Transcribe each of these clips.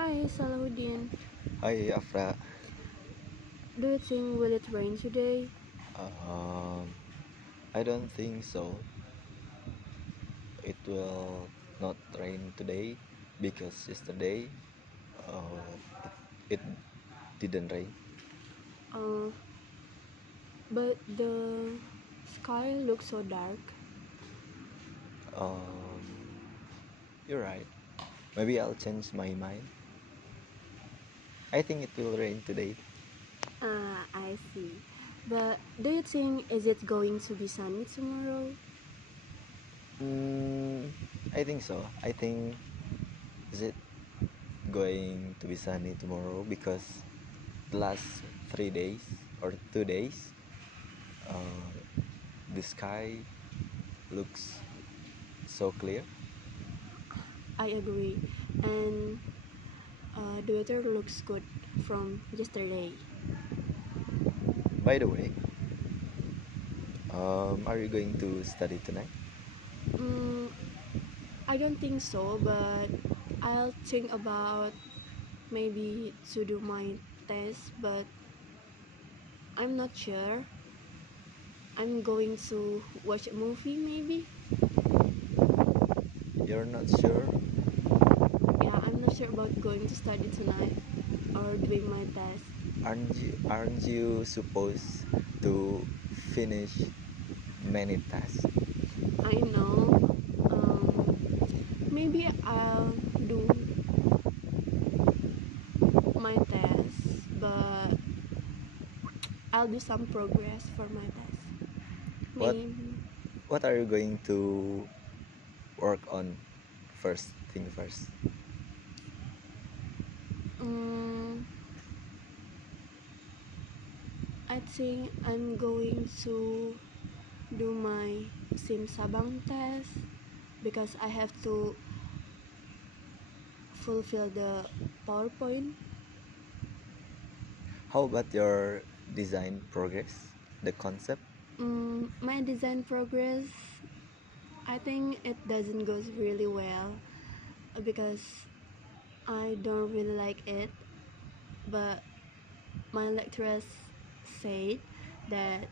Hi, Salahuddin. Hi, Afra. Do you think will it rain today? Um, I don't think so. It will not rain today because yesterday uh, it didn't rain. Uh, but the sky looks so dark. Um, you're right. Maybe I'll change my mind. I think it will rain today. I see. But do you think is it going to be sunny tomorrow? Mm, I think so. I think is it going to be sunny tomorrow because the last 3 days or 2 days, uh, the sky looks so clear. I agree. And the weather looks good from yesterday. By the way, are you going to study tonight? Mm, I don't think so, but I'll think about maybe to do my test, but I'm not sure. I'm going to watch a movie maybe. You're not sure? Yeah, I'm not sure about going to study tonight or doing my test. Aren't you supposed to finish many tasks? I know. Maybe I'll do my test, but I'll do some progress for my test. What Maybe. what are you going to work on first thing first? Um, I think I'm going to do my Sim Sabang test because I have to fulfill the PowerPoint. How about your design progress? The concept? My design progress, I think it doesn't go really well because I don't really like it, but my lecturers said that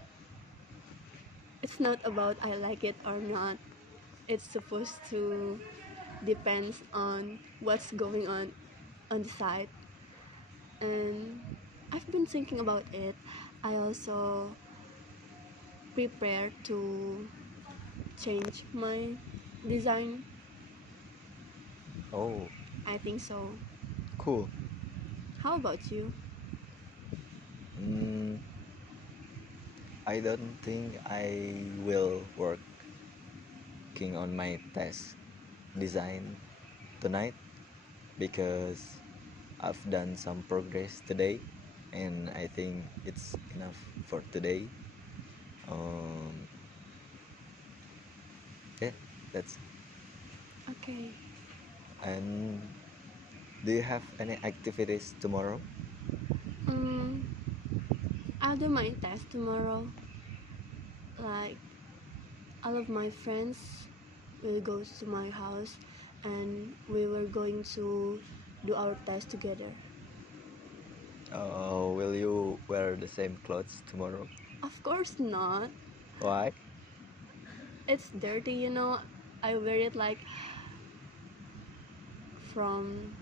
it's not about I like it or not. It's supposed to depends on what's going on the site. And I've been thinking about it. I also prepare to change my design. Oh, I think so. cool. How about you? Mm, I don't think I will working on my test design tonight because I've done some progress today, and I think it's enough for today. Um, yeah, that's. Okay. And do you have any activities tomorrow? Um, I'll do my test tomorrow. Like all of my friends will go to my house and we were going to do our test together. Will you wear the same clothes tomorrow? Of course not. Why? It's dirty, you know. I wear it like from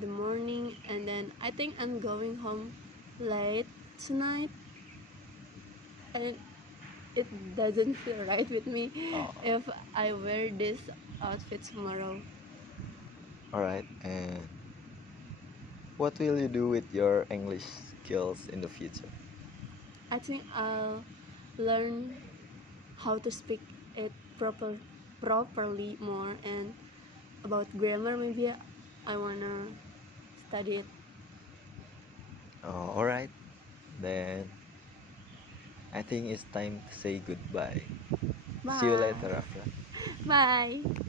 the morning and then I think I'm going home late tonight and it doesn't feel right with me Oh, if I wear this outfit tomorrow. all right. And what will you do with your English skills in the future? I think I'll learn how to speak it properly more and about grammar maybe I wanna study it. All right. Then I think it's time to say goodbye. See you Bye. later, Afra. Bye.